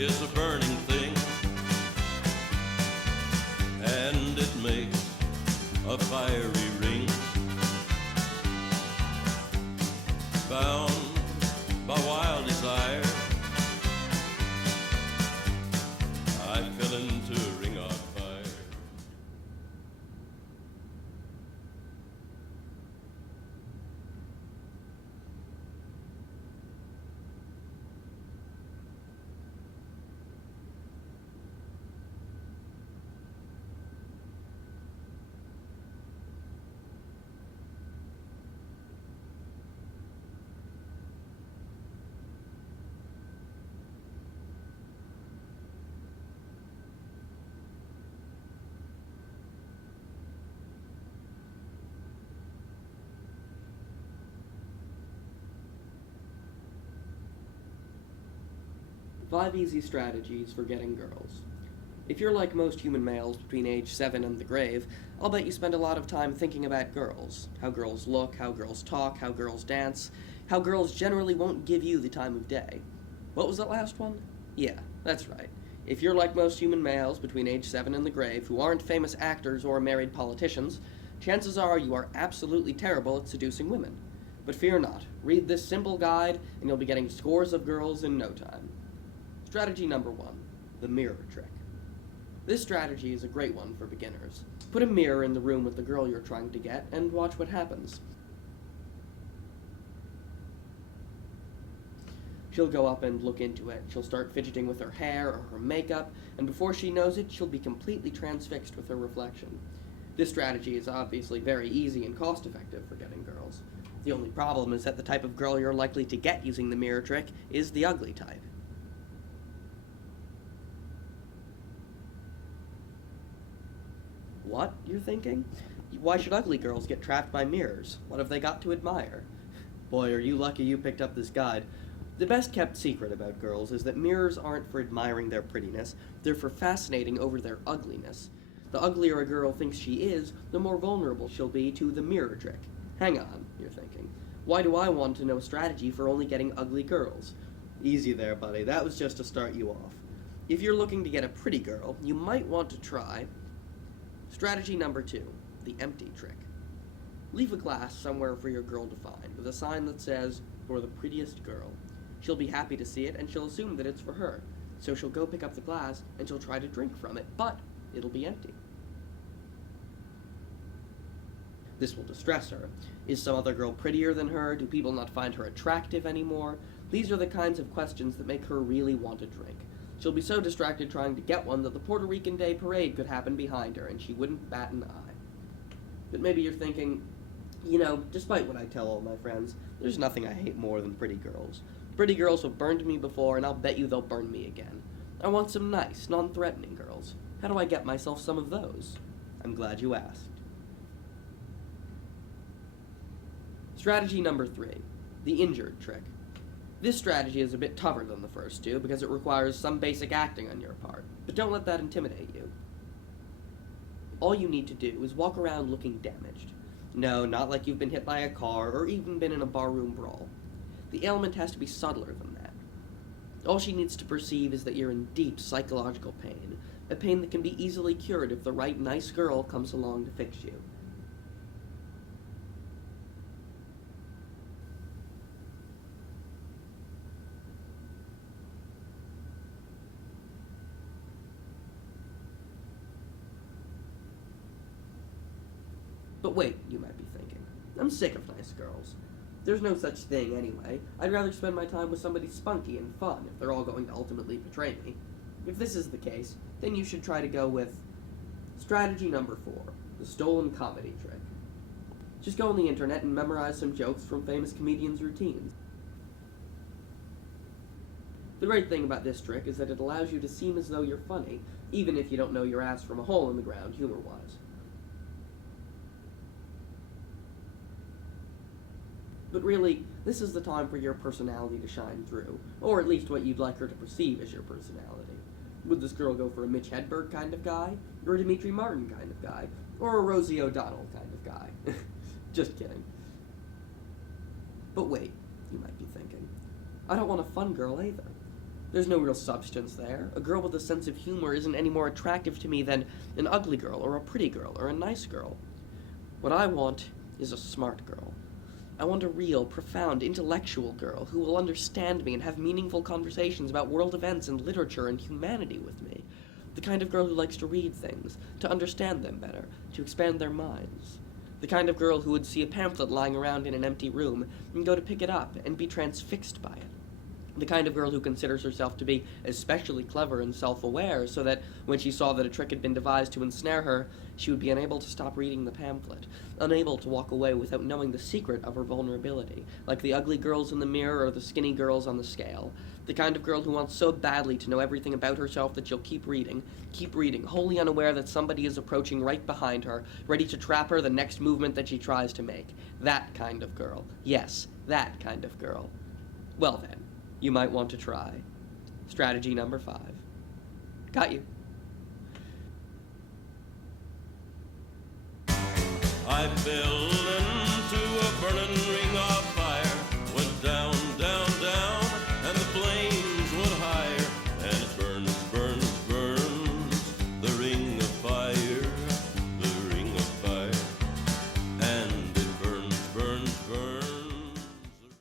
is a burning thing, and it makes a fiery ring. Bound by wild desire, I fell into a ring of fire. Five easy strategies for getting girls. If you're like most human males between age 7 and the grave, I'll bet you spend a lot of time thinking about girls. How girls look, how girls talk, how girls dance, how girls generally won't give you the time of day. What was that last one? Yeah, that's right. If you're like most human males between age 7 and the grave who aren't famous actors or married politicians, chances are you are absolutely terrible at seducing women. But fear not, read this simple guide and you'll be getting scores of girls in no time. Strategy number 1, the mirror trick. This strategy is a great one for beginners. Put a mirror in the room with the girl you're trying to get and watch what happens. She'll go up and look into it. She'll start fidgeting with her hair or her makeup, and before she knows it, she'll be completely transfixed with her reflection. This strategy is obviously very easy and cost-effective for getting girls. The only problem is that the type of girl you're likely to get using the mirror trick is the ugly type. What, you're thinking? Why should ugly girls get trapped by mirrors? What have they got to admire? Boy, are you lucky you picked up this guide. The best kept secret about girls is that mirrors aren't for admiring their prettiness, they're for fascinating over their ugliness. The uglier a girl thinks she is, the more vulnerable she'll be to the mirror trick. Hang on, you're thinking. Why do I want to know a strategy for only getting ugly girls? Easy there, buddy. That was just to start you off. If you're looking to get a pretty girl, you might want to try strategy number 2, the empty trick. Leave a glass somewhere for your girl to find, with a sign that says, "For the prettiest girl." She'll be happy to see it, and she'll assume that it's for her. So she'll go pick up the glass, and she'll try to drink from it, but it'll be empty. This will distress her. Is some other girl prettier than her? Do people not find her attractive anymore? These are the kinds of questions that make her really want a drink. She'll be so distracted trying to get one that the Puerto Rican Day Parade could happen behind her, and she wouldn't bat an eye. But maybe you're thinking, despite what I tell all my friends, there's nothing I hate more than pretty girls. Pretty girls have burned me before, and I'll bet you they'll burn me again. I want some nice, non-threatening girls. How do I get myself some of those? I'm glad you asked. Strategy number 3, the injured trick. This strategy is a bit tougher than the first two because it requires some basic acting on your part, but don't let that intimidate you. All you need to do is walk around looking damaged. No, not like you've been hit by a car or even been in a barroom brawl. The ailment has to be subtler than that. All she needs to perceive is that you're in deep psychological pain, a pain that can be easily cured if the right nice girl comes along to fix you. But wait, you might be thinking, I'm sick of nice girls. There's no such thing anyway. I'd rather spend my time with somebody spunky and fun if they're all going to ultimately betray me. If this is the case, then you should try to go with strategy number 4, the stolen comedy trick. Just go on the internet and memorize some jokes from famous comedians' routines. The great thing about this trick is that it allows you to seem as though you're funny, even if you don't know your ass from a hole in the ground humor-wise. But really, this is the time for your personality to shine through, or at least what you'd like her to perceive as your personality. Would this girl go for a Mitch Hedberg kind of guy, or a Dimitri Martin kind of guy, or a Rosie O'Donnell kind of guy? Just kidding. But wait, you might be thinking, I don't want a fun girl either. There's no real substance there. A girl with a sense of humor isn't any more attractive to me than an ugly girl, or a pretty girl, or a nice girl. What I want is a smart girl. I want a real, profound, intellectual girl who will understand me and have meaningful conversations about world events and literature and humanity with me. The kind of girl who likes to read things, to understand them better, to expand their minds. The kind of girl who would see a pamphlet lying around in an empty room and go to pick it up and be transfixed by it. The kind of girl who considers herself to be especially clever and self-aware, so that when she saw that a trick had been devised to ensnare her, she would be unable to stop reading the pamphlet, unable to walk away without knowing the secret of her vulnerability, like the ugly girls in the mirror or the skinny girls on the scale. The kind of girl who wants so badly to know everything about herself that she'll keep reading, wholly unaware that somebody is approaching right behind her, ready to trap her the next movement that she tries to make. That kind of girl. Yes, that kind of girl. Well then, you might want to try. Strategy number 5. Got you. I built